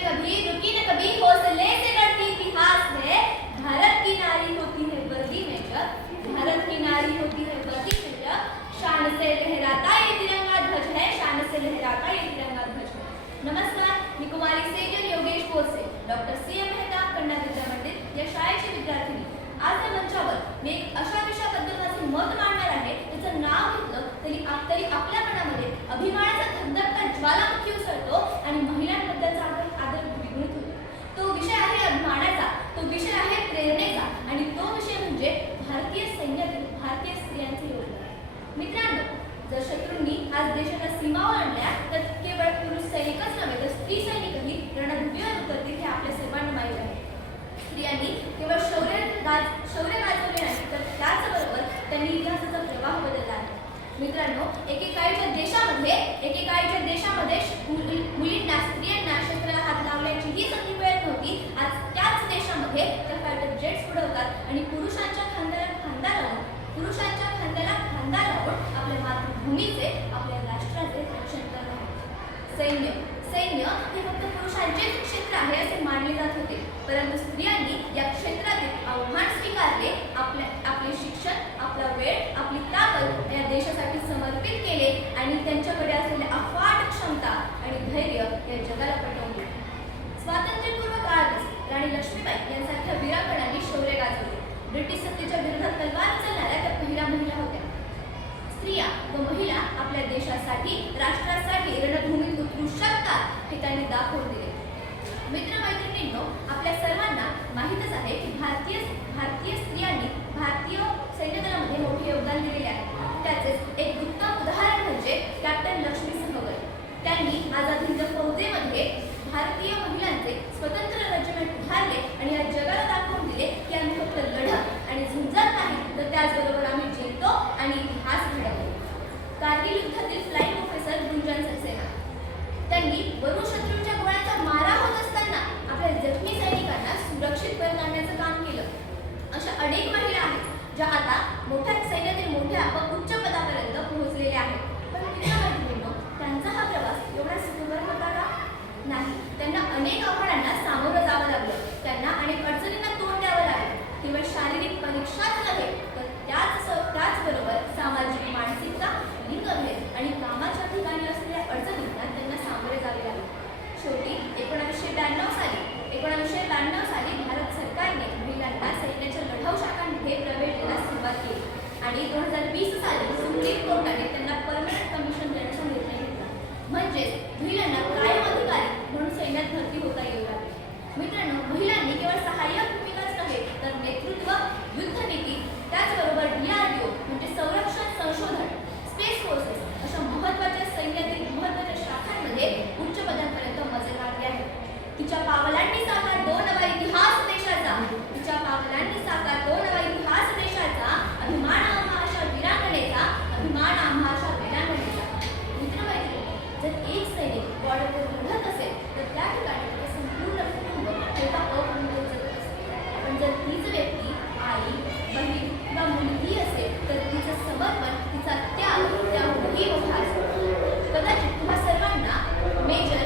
कभी रुकी न कभी, हौसले से लड़ती इतिहास है। भारत की नारी होती है वर्दी में जब, भारत की नारी होती है वर्दी में जब, शान से लहराता ये तिरंगा ध्वज है, शान से लहराता ये तिरंगा ध्वज है। नमस्कार, मी कुमारी सेजल योगेश बोरसे, डॉक्टर CM मेहता कन्या विद्या मंदिर या शाळेची विद्यार्थिनी। आज या मंचावर मी एक अशा विषयाबद्दल माझे मत मांडणार आहे, त्याचं नाव घेतलं तरी आपल्या मनामध्ये अभिमानाचा धगधगता ज्वालामुखी उसळतो आणि महिलांबद्दलचा आदर द्विगुणित होतो। तो विषय आहे अभिमानाचा, तो विषय आहे प्रेरणेचा आणि तो विषय म्हणजे भारतीय सैन्यातील भारतीय स्त्रियांचे योगदान। मित्रांनो, जर शत्रूंनी आज देशाच्या सीमा ओलांडल्या तर केवळ पुरुष सैनिकच नव्हे तर स्त्री सैनिकही रणभूमीवर उतरतील हे आपल्या सर्वांना माहीत आहे। स्त्रियांनी केवळ शौर्य गाजवले नाही तर त्याचबरोबर त्यांनी इतिहासाचा प्रवाह बदलला आहे। मित्रांनो, एकेकाळच्या देशामध्ये मुलींना स्त्रियांना शस्त्राला हात लावण्याचीही संधी मिळत नव्हती। आज त्याच देशामध्ये त्या फायटर जेट्स उडवतात आणि पुरुषांच्या खांद्याला खांदा लावून आपल्या मातृभूमीचे, आपल्या राष्ट्राचे रक्षण करत आहेत। सैन्य हे फक्त पुरुषांचेच क्षेत्र आहे असे मानले जात होते, परंतु स्त्रियांनी या क्षेत्रातील आव्हान स्वीकारले, आपले शिक्षण, आपला वेळ, आपली ताकद या देशासाठी समर्पित केले आणि त्यांच्याकडे असलेल्या अफाट क्षमता आणि धैर्य या जगाला पटवून दिले। स्वातंत्र्यपूर्व काळातच राणी लक्ष्मीबाई यांसारख्या वीरांगणांनी शौर्य गाजवले। ब्रिटिश सत्तेच्या विरोधात तलवार उचलणाऱ्या त्या पहिल्या महिला होत्या। स्त्रिया व महिला आपल्या देशासाठी, राष्ट्रासाठी रणभूमीत उतरू शकतात हे त्यांनी दाखवून दिले। मित्रमैत्रिणींनो, आपल्या सर्वांना माहीतच आहे की भारतीय स्त्रियांनी भारतीय सैन्य दलामध्ये मोठे योगदान दिलेले आहे। त्याचेच एक उत्तम उदाहरण म्हणजे कॅप्टन लक्ष्मी सहगल। त्यांनी आझाद हिंद फौजेमध्ये भारतीय महिलांचे स्वतंत्र रेजिमेंट उभारले आणि या जगाला दाखवून दिले की आम्ही फक्त लढत आणि झुंजत नाही तर त्याचबरोबर आम्ही जिंकतो आणि इतिहास घडवतो। कारगिल युद्धातील फ्लाइंग ऑफिसर गुंजन सक्सेना, त्यांनी वरून शत्रूंच्या गोळ्यांचा मारा होत असताना आपल्या जखमी सैनिकांना सुरक्षित परत आणण्याचं काम केलं। अशा अनेक महिला आहेत ज्या आता मोठ्या सैन्यातील मोठ्या व उच्च पदापर्यंत पोहोचलेल्या आहेत। पण मित्रमैत्रिणींनो, त्यांचा हा प्रवास एवढा सुखकर होता का? नाही, त्यांना अनेक आव्हानांना सामोरं जावं लागलं, त्यांना अनेक अडचणींना तोंड द्यावं लागलं। केवळ शारीरिक परीक्षाच नव्हे तर त्याचबरोबर सामाजिक, मानसिकता, लिंगभेद आणि कामाच्या ठिकाणी असलेल्या अडचणींना त्यांना सामोरे जावे लागले। शेवटी 1992 साली भारत सरकारने महिलांना सैन्याच्या लढाऊ शाखांमध्ये प्रवेश देण्यास सुरुवात केली आणि 2020 साली सुप्रीम कोर्टाने त्यांना परमनंट कमिशन देण्याचा निर्णय घेतला, म्हणजेच महिलांना कायम अधिकारी म्हणून सैन्यात भरती होता येऊ लागली। मित्रांनो, महिलांनी केवळ सहाय्यक भूमिकाच नव्हे तर नेतृत्व, युद्धनीती, त्याचबरोबर DRDO म्हणजे संरक्षण संशोधन, स्पेस फोर्सेस अशा महत्त्वाच्या सैन्यातील महत्त्वाच्या शाखांमध्ये उच्च पदांपर्यंत मजल मारली आहे। तिच्या पावलांनी साकार तो नवा इतिहास देशाचा, अभिमान आम्हा अशा वीरांगणेचा, मित्रमैत्रिणी, जर एक सैनिक बॉर्डरवर लढत असेल तर त्या ठिकाणी त्याचं संपूर्ण कुटुंब एका अपूर्ण जगत असते। पण जर तीच व्यक्ती आई, बहीण किंवा मुलगी असेल तर तिचं समर्पण, तिचा त्याग त्यामुळेही मोठा असतो। कदाचित तुम्हा सर्वांना मेजर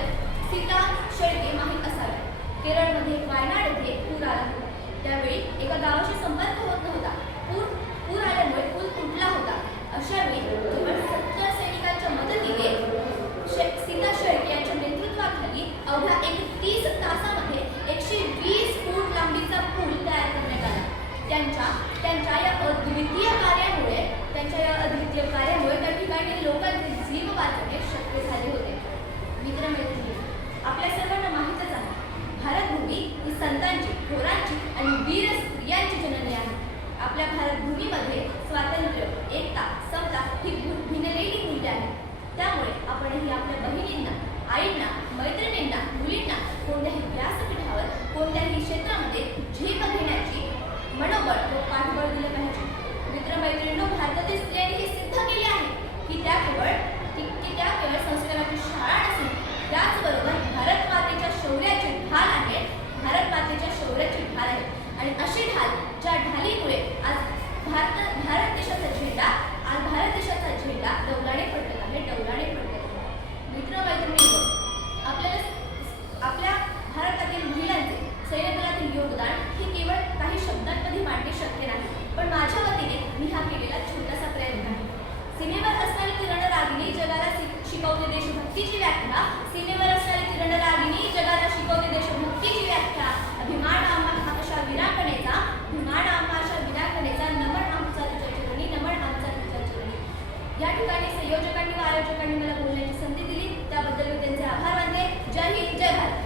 सीता शेळके माहीत असावे। केरळमध्ये वायनाड येथे पूर आला होता, त्यावेळी एका गावाशी संपर्क होत नव्हता, पूर आल्यामुळे पूल तुटला होता। अशा वेळी केवळ 70 सैनिकांच्या मदतीने सीता शेळके यांच्या नेतृत्वाखाली अवघ्या 31 तासामध्ये 120 फूट लांबीचा पूल तयार करण्यात आला। त्यांच्या या अद्वितीय कार्यामुळे त्या ठिकाणी लोकांचे जीव वाचवणे शक्य झाले होते। मित्रमैत्रिणी, आपल्या सर्वांना माहीतच आहे, भारतभूमी ही संतांची, थोरांची आणि वीर स्त्रियांची जननी आहे। आपल्या भारतभूमीमध्ये स्वातंत्र्य, एकता, समता ही भिनलेली मूल्ये आहेत। त्यामुळे आपणही आपल्या बहिणींना, आईंना, मैत्रिणींना, मुलींना कोणत्याही व्यासपीठावर, कोणत्याही क्षेत्रामध्ये झेप घेण्याची मनोबळ व पाठबळ दिले पाहिजे। मित्रमैत्रिणींनो, भारतातील स्त्रियांनी हे सिद्ध केले आहे की त्या केवळ संस्काराची शाळा नसून त्याचबरोबर भारत मातेच्या शौर्याची ढाल आहे, आणि अशी ढाल ज्या ढालीमुळे आज भारत देशाचा झेंडा डौलाने फडकत आहे। मित्रमैत्रिणींनो, आपल्या व्याख्या, सीमेवर असणारी तिरंडलागिनी जगाला शिकवते देशभक्तीची व्याख्या. अभिमान आमच्या वीरांगणेचा, अभिमान आमच्या वीरांगणेचा, नमन आमचा तुझ्या चरणी, नमन आमचा तुझ्या चरणी. या ठिकाणी संयोजकांनी व आयोजकांनी मला बोलण्याची संधी दिली त्याबद्दल मी त्यांचे आभार मानते. जय हिंद, जय भारत.